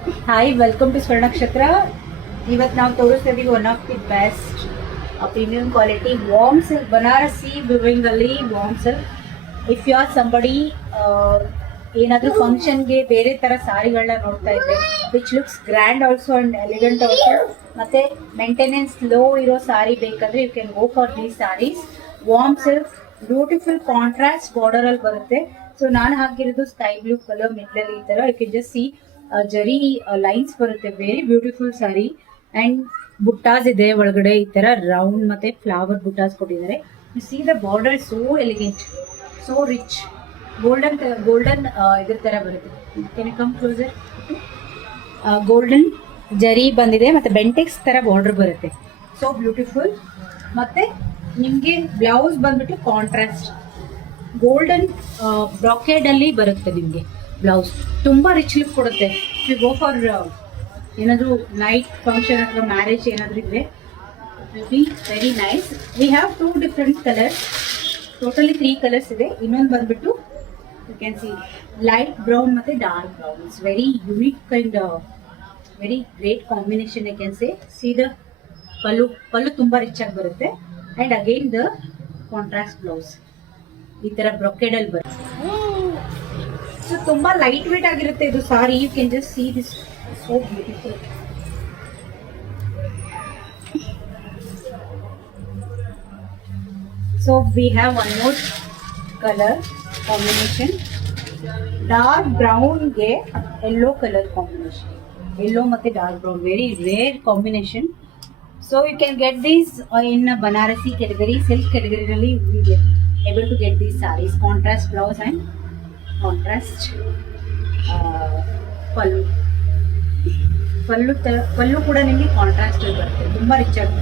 Hi, welcome to Swarnakshatra. ಇವತ್ತು ನಾವು ತೋರಿಸ್ತಾ ಇದೀವಿ one of the best premium quality warm silk Banarasi weaving ಅಲ್ಲಿ warm silk. If you are somebody ಏನಾದರೂ ಫಂಕ್ಷನ್ಗೆ ಬೇರೆ ತರ ಸಾರಿಗಳನ್ನ ನೋಡ್ತಾ ಇದ್ರೆ which looks grand also and elegant also, ಮತ್ತೆ ಮೇಂಟೆನೆನ್ಸ್ ಲೋ ಇರೋ ಸಾರಿ ಬೇಕಂದ್ರೆ you can go for these saris. Warm silk beautiful contrast border ಅಲ್ಲಿ ಬರುತ್ತೆ. ಸೊ ನಾನು ಹಾಕಿರೋದು ಸ್ಕೈ ಬ್ಲೂ ಕಲರ್ ಮಿಡ್ಲಲ್ಲಿ ಈ ತರ you can just see zari lines ಬರುತ್ತೆ. ವೆರಿ ಬ್ಯೂಟಿಫುಲ್ ಸಾರಿ ಅಂಡ್ ಬುಟ್ಟಾಸ್ ಇದೆ ಒಳಗಡೆ, ಈ ತರ ರೌಂಡ್ ಮತ್ತೆ ಫ್ಲವರ್ ಬುಟ್ಟಾಸ್ ಕೊಟ್ಟಿದ್ದಾರೆ. You see the border so elegant, so rich, golden ಇದ್ರ ತರ ಬರುತ್ತೆ. Can you come closer? Golden zari ಬಂದಿದೆ ಮತ್ತೆ ಬೆಂಟೆಕ್ಸ್ ತರ ಬಾರ್ಡರ್ ಬರುತ್ತೆ. So beautiful. ಮತ್ತೆ ನಿಮ್ಗೆ ಬ್ಲೌಸ್ ಬಂದ್ಬಿಟ್ಟು ಕಾಂಟ್ರಾಸ್ಟ್ ಗೋಲ್ಡನ್ ಬ್ರಾಕೆಡ್ ಅಲ್ಲಿ ಬರುತ್ತೆ. ನಿಮ್ಗೆ ಬ್ಲೌಸ್ ತುಂಬಾ ರಿಚ್ ಲುಕ್ ಕೊಡುತ್ತೆ. ಯು ಗೋ ಫಾರ್ ಏನಾದ್ರು ನೈಟ್ ಫಂಕ್ಷನ್ ಅಥವಾ ಮ್ಯಾರೇಜ್ ಏನಾದ್ರು ಇದ್ರೆ will be very nice. We have 2 different colours, totally 3 colours ಇದೆ. ಇನ್ನೊಂದು ಬಂದ್ಬಿಟ್ಟು you can see light brown ಮತ್ತೆ dark brown. It's very unique and very great combination. I can say see the pallu ತುಂಬಾ rich ಆಗಿ ಬರುತ್ತೆ and again the contrast blouse ಈ ತರ brocade ಅಲ್ಲಿ ಬರುತ್ತೆ. ಸೊ ತುಂಬಾ ಲೈಟ್ ವೇಟ್ ಆಗಿರುತ್ತೆ ಇದು sari. You can just see this so beautiful. So we have one more colour combination, dark ಬ್ರೌನ್ಗೆ ಯೆಲ್ಲೋ ಕಲರ್ ಕಾಂಬಿನೇಷನ್. ಯೆಲ್ಲೋ ಮತ್ತೆ dark brown very rare combination. So you can get these in Banarasi category, silk category ನಲ್ಲಿ we get able to get these sarees. Contrast blouse and contrast ಪಲ್ಲು ಕೂಡ ನಿಮಗೆ contrast ಬರುತ್ತೆ. ತುಂಬಾ rich ಆಗಿ